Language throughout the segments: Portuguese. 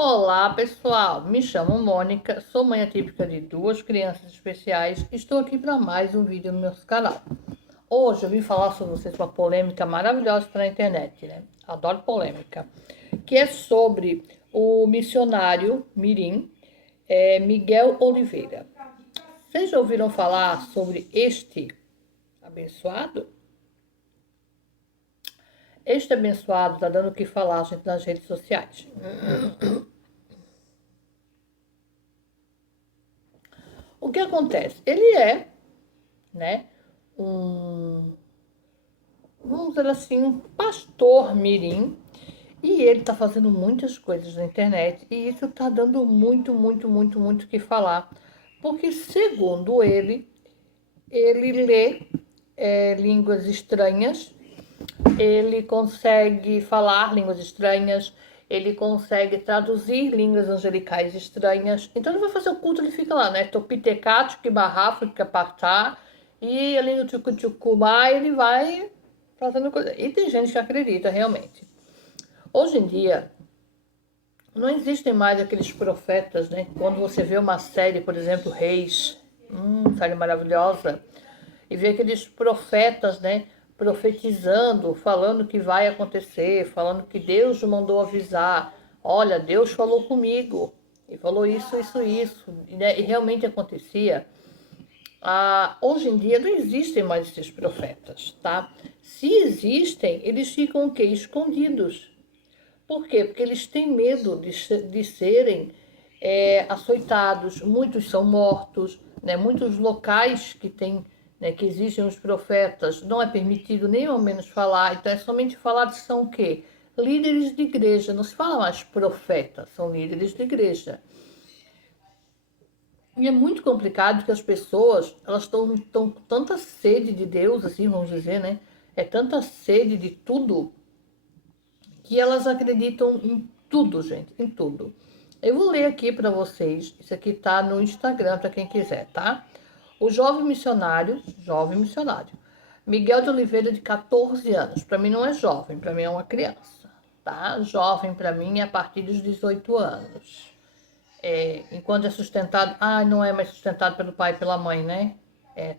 Olá pessoal, me chamo Mônica, sou mãe atípica de duas crianças especiais. Estou aqui para mais um vídeo no meu canal. Hoje eu vim falar sobre vocês uma polêmica maravilhosa para a internet, né? Adoro polêmica. Que é sobre o missionário mirim, Miguel Oliveira. Vocês já ouviram falar sobre este abençoado? Este abençoado está dando o que falar, gente, nas redes sociais. O que acontece? Ele é, né, vamos dizer assim, um pastor mirim, e ele tá fazendo muitas coisas na internet, e isso tá dando muito o que falar, porque segundo ele lê línguas estranhas, ele consegue falar línguas estranhas, ele consegue traduzir línguas angelicais estranhas. Então ele vai fazer o culto, ele fica lá, né? Topitecá, Tchukibarrá, Fukicapartá, e ali no Tchucuchucubá ele vai fazendo coisa. E tem gente que acredita realmente. Hoje em dia, não existem mais aqueles profetas, né? Quando você vê uma série, por exemplo, Reis, série maravilhosa, e vê aqueles profetas, né? Profetizando, falando que vai acontecer, falando que Deus mandou avisar. Olha, Deus falou comigo e falou isso, né? E realmente acontecia. Hoje em dia não existem mais esses profetas, tá? Se existem, eles ficam o quê? Escondidos. Por quê? Porque eles têm medo de serem açoitados, muitos são mortos, né? Muitos locais que tem, né, que existem os profetas, não é permitido nem ao menos falar, então é somente falado são o quê? Líderes de igreja, não se fala mais profetas, são líderes de igreja. E é muito complicado porque as pessoas, elas estão com tanta sede de Deus, assim, vamos dizer, né? É tanta sede de tudo, que elas acreditam em tudo, gente, em tudo. Eu vou ler aqui para vocês, isso aqui tá no Instagram para quem quiser, tá? O jovem missionário, Miguel de Oliveira, de 14 anos. Para mim não é jovem, para mim é uma criança, tá? Jovem para mim é a partir dos 18 anos. Enquanto é sustentado, não é mais sustentado pelo pai e pela mãe, né?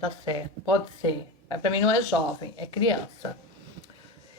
Tá certo, pode ser. Mas para mim não é jovem, é criança.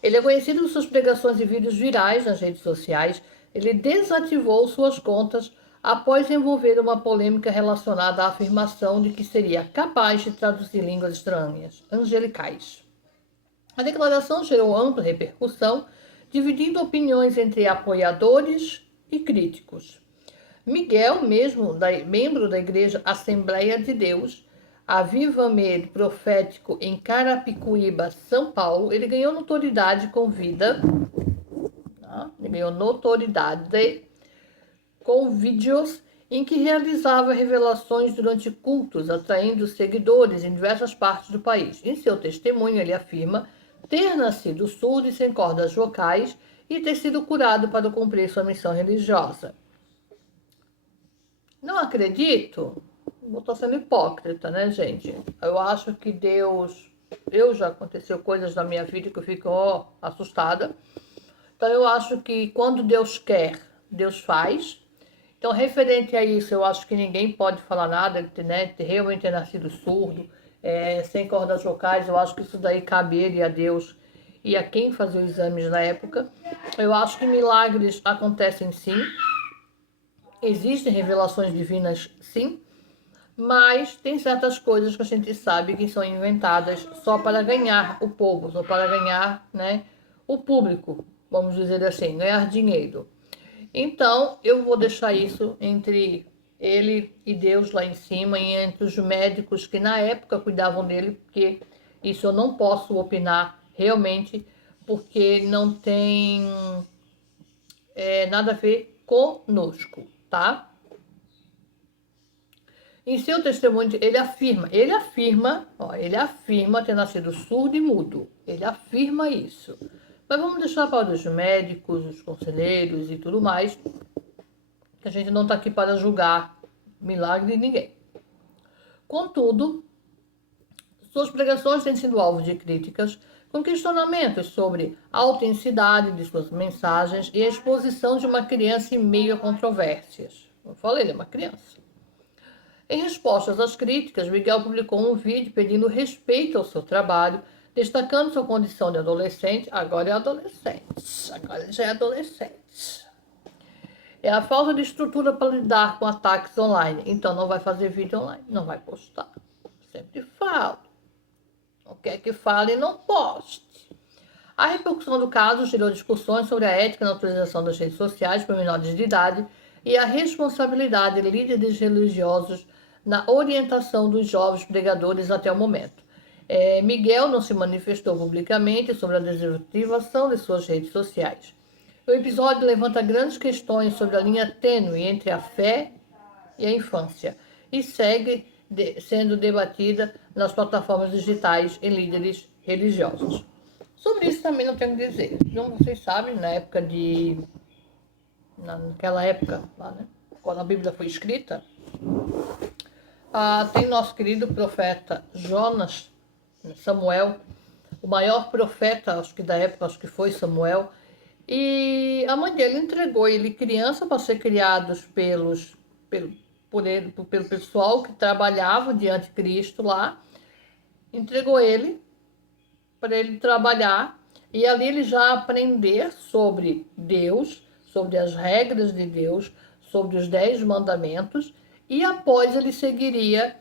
Ele é conhecido por suas pregações e vídeos virais nas redes sociais. Ele desativou suas contas após envolver uma polêmica relacionada à afirmação de que seria capaz de traduzir línguas estranhas, angelicais. A declaração gerou ampla repercussão, dividindo opiniões entre apoiadores e críticos. Miguel, membro da Igreja Assembleia de Deus, Avivamento Profético em Carapicuíba, São Paulo, ele ganhou notoriedade com vida, tá? Ele ganhou notoriedade com vídeos em que realizava revelações durante cultos, atraindo seguidores em diversas partes do país. Em seu testemunho, ele afirma ter nascido surdo e sem cordas vocais e ter sido curado para cumprir sua missão religiosa. Não acredito? Vou estar sendo hipócrita, né, gente? Eu acho que Deus... já aconteceu coisas na minha vida que eu fico assustada. Então eu acho que quando Deus quer, Deus faz. Então, referente a isso, eu acho que ninguém pode falar nada, né? De realmente ter nascido surdo, sem cordas vocais. Eu acho que isso daí cabe ele a Deus e a quem fazia os exames na época. Eu acho que milagres acontecem sim. Existem revelações divinas, sim, mas tem certas coisas que a gente sabe que são inventadas só para ganhar o povo, só para ganhar, né, o público, vamos dizer assim, ganhar dinheiro. Então, eu vou deixar isso entre ele e Deus lá em cima e entre os médicos que na época cuidavam dele, porque isso eu não posso opinar realmente, porque não tem nada a ver conosco, tá? Em seu testemunho, ele afirma ter nascido surdo e mudo. Ele afirma isso. Mas vamos deixar para os médicos, os conselheiros e tudo mais, que a gente não está aqui para julgar milagre de ninguém. Contudo, suas pregações têm sido alvo de críticas, com questionamentos sobre a autenticidade de suas mensagens e a exposição de uma criança em meio a controvérsias. Eu falei, ele é uma criança. Em respostas às críticas, Miguel publicou um vídeo pedindo respeito ao seu trabalho, destacando sua condição de adolescente. Agora é adolescente, agora ele já é adolescente. É a falta de estrutura para lidar com ataques online. Então não vai fazer vídeo online, não vai postar. Sempre falo. Não quer que fale, não poste. A repercussão do caso gerou discussões sobre a ética na utilização das redes sociais por menores de idade e a responsabilidade de líderes religiosos na orientação dos jovens pregadores até o momento. Miguel não se manifestou publicamente sobre a desativação de suas redes sociais. O episódio levanta grandes questões sobre a linha tênue entre a fé e a infância e segue sendo debatida nas plataformas digitais e líderes religiosos. Sobre isso também não tenho o que dizer. Como vocês sabem, naquela época, lá, né, quando a Bíblia foi escrita, tem nosso querido profeta Jonas, Samuel, o maior profeta, acho que da época, acho que foi Samuel, e a mãe dele entregou ele criança para ser criados pelo pessoal que trabalhava de anticristo lá, entregou ele para ele trabalhar e ali ele já aprender sobre Deus, sobre as regras de Deus, sobre os 10 mandamentos, e após ele seguiria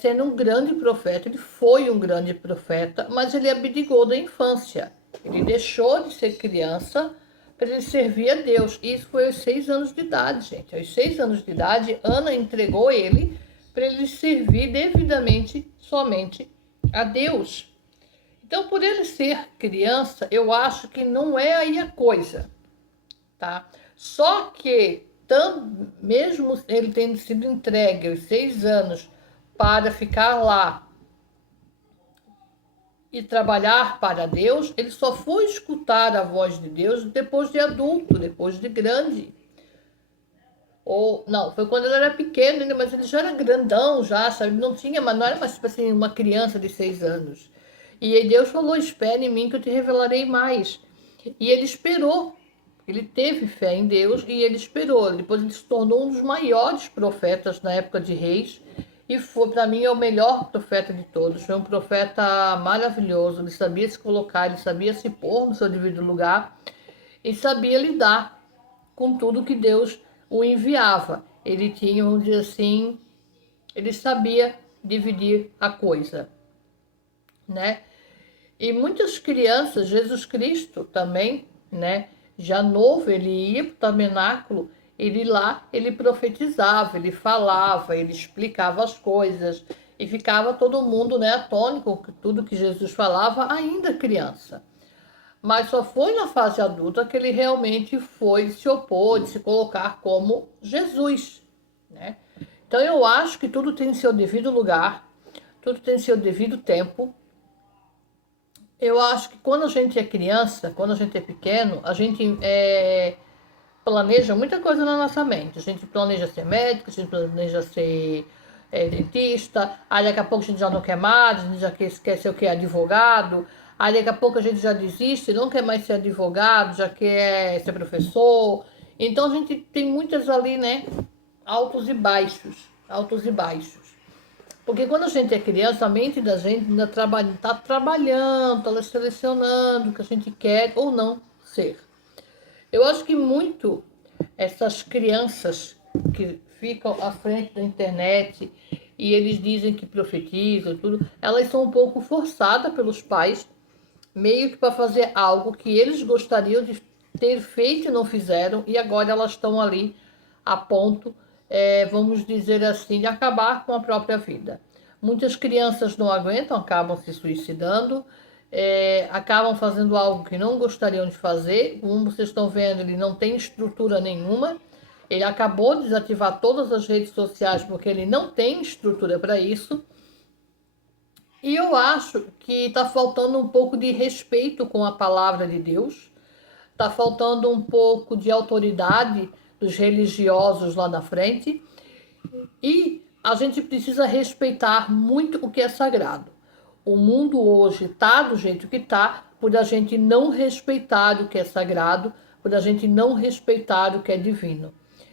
sendo um grande profeta. Ele foi um grande profeta, mas ele abdicou da infância. Ele deixou de ser criança para ele servir a Deus. Isso foi aos 6 anos de idade, gente. Aos 6 anos de idade, Ana entregou ele para ele servir devidamente somente a Deus. Então, por ele ser criança, eu acho que não é aí a coisa, tá? Só que, mesmo ele tendo sido entregue aos 6 anos para ficar lá e trabalhar para Deus, ele só foi escutar a voz de Deus depois de adulto, depois de grande. Ou, não, foi quando ele era pequeno ainda, mas ele já era grandão, já, sabe? Não tinha, mas não era mais, tipo assim, uma criança de 6 anos. E aí Deus falou, espere em mim que eu te revelarei mais. E ele esperou. Ele teve fé em Deus e ele esperou. Depois ele se tornou um dos maiores profetas na época de reis. E foi, para mim, é o melhor profeta de todos. Foi um profeta maravilhoso. Ele sabia se colocar, ele sabia se pôr no seu devido lugar. E sabia lidar com tudo que Deus o enviava. Ele tinha, vamos dizer assim, ele sabia dividir a coisa, né? E muitas crianças, Jesus Cristo também, né? Já novo, ele ia para o tabernáculo, ele profetizava, ele falava, ele explicava as coisas, e ficava todo mundo, né, atônito com tudo que Jesus falava, ainda criança. Mas só foi na fase adulta que ele realmente se opôs, de se colocar como Jesus, né? Então eu acho que tudo tem seu devido lugar, tudo tem seu devido tempo. Eu acho que quando a gente é criança, quando a gente é pequeno, a gente planeja muita coisa na nossa mente. A gente planeja ser médico, a gente planeja ser dentista, aí daqui a pouco a gente já não quer mais, a gente já quer ser o que? Advogado, aí daqui a pouco a gente já desiste, não quer mais ser advogado, já quer ser professor. Então a gente tem muitas ali, né, altos e baixos, altos e baixos. Porque quando a gente é criança, a mente da gente ainda está trabalhando, está selecionando o que a gente quer ou não ser. Eu acho que muito essas crianças que ficam à frente da internet e eles dizem que profetizam e tudo, elas são um pouco forçadas pelos pais, meio que para fazer algo que eles gostariam de ter feito e não fizeram, e agora elas estão ali a ponto, vamos dizer assim, de acabar com a própria vida. Muitas crianças não aguentam, acabam se suicidando, acabam fazendo algo que não gostariam de fazer. Como vocês estão vendo, ele não tem estrutura nenhuma. Ele acabou de desativar todas as redes sociais porque ele não tem estrutura para isso. E eu acho que está faltando um pouco de respeito com a palavra de Deus. Está faltando um pouco de autoridade dos religiosos lá na frente. E a gente precisa respeitar muito o que é sagrado. o mundo hoje está do jeito que está, por a gente não respeitar o que é sagrado, por a gente não respeitar o que é divino.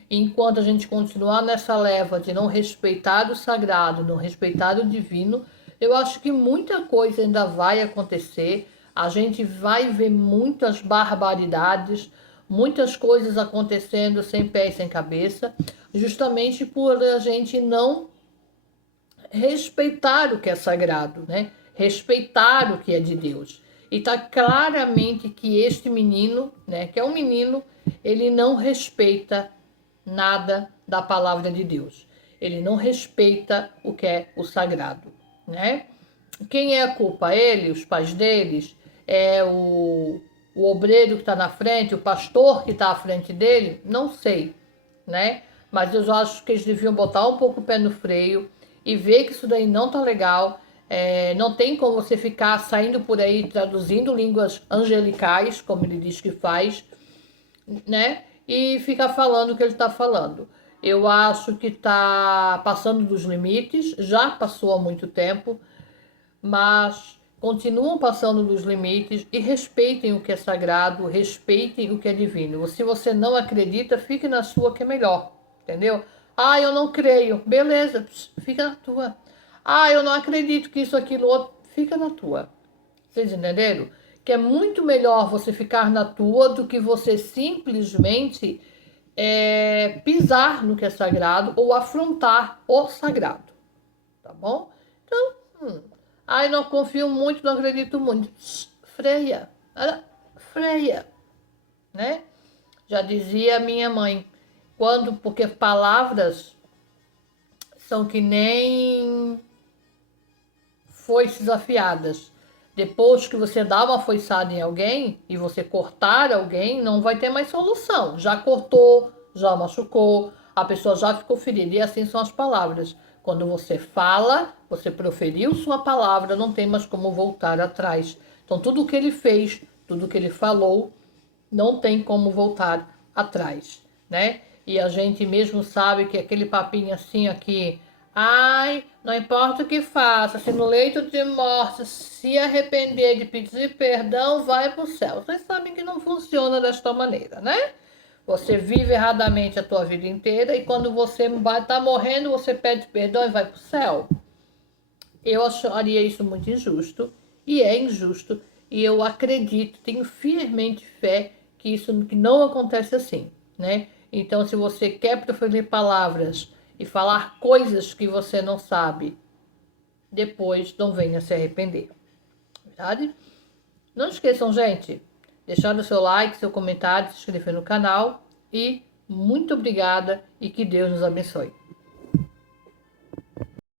E enquanto a gente continuar nessa leva de não respeitar o sagrado, não respeitar o divino, eu acho que muita coisa ainda vai acontecer. A gente vai ver muitas barbaridades, muitas coisas acontecendo sem pé e sem cabeça, justamente por a gente não respeitar o que é sagrado, né? Respeitar o que é de Deus. E está claramente que este menino, né, que é um menino, ele não respeita nada da palavra de Deus. Ele não respeita o que é o sagrado, né? Quem é a culpa? Ele, os pais deles, é o obreiro que está na frente, o pastor que está à frente dele? Não sei, né? Mas eu acho que eles deviam botar um pouco o pé no freio e ver que isso daí não tá legal. Não tem como você ficar saindo por aí traduzindo línguas angelicais, como ele diz que faz, né? E ficar falando o que ele está falando. Eu acho que está passando dos limites, já passou há muito tempo, mas continuam passando dos limites e respeitem o que é sagrado, respeitem o que é divino. Se você não acredita, fique na sua que é melhor, entendeu? Ah, eu não creio. Beleza, fica na tua. Ah, eu não acredito que isso, aquilo, outro. Fica na tua. Vocês entenderam? Que é muito melhor você ficar na tua do que você simplesmente pisar no que é sagrado ou afrontar o sagrado. Tá bom? Então, ai, não confio muito, não acredito muito. Freia. Freia. Né? Já dizia minha mãe. Porque palavras são que nem foices afiadas. Depois que você dá uma foiçada em alguém e você cortar alguém, não vai ter mais solução. Já cortou, já machucou, a pessoa já ficou ferida. E assim são as palavras. Quando você fala, você proferiu sua palavra, não tem mais como voltar atrás. Então, tudo o que ele fez, tudo o que ele falou, não tem como voltar atrás, né? E a gente mesmo sabe que aquele papinho assim aqui, ai, não importa o que faça, se no leito de morte se arrepender de pedir perdão, vai para o céu. Vocês sabem que não funciona desta maneira, né? Você vive erradamente a tua vida inteira e quando você vai estar morrendo, você pede perdão e vai para o céu. Eu acharia isso muito injusto e é injusto e eu acredito, tenho firmemente fé que isso que não acontece assim, né? Então, se você quer proferir palavras e falar coisas que você não sabe, depois não venha se arrepender, verdade? Não esqueçam, gente, deixar o seu like, seu comentário, se inscrever no canal e muito obrigada e que Deus nos abençoe.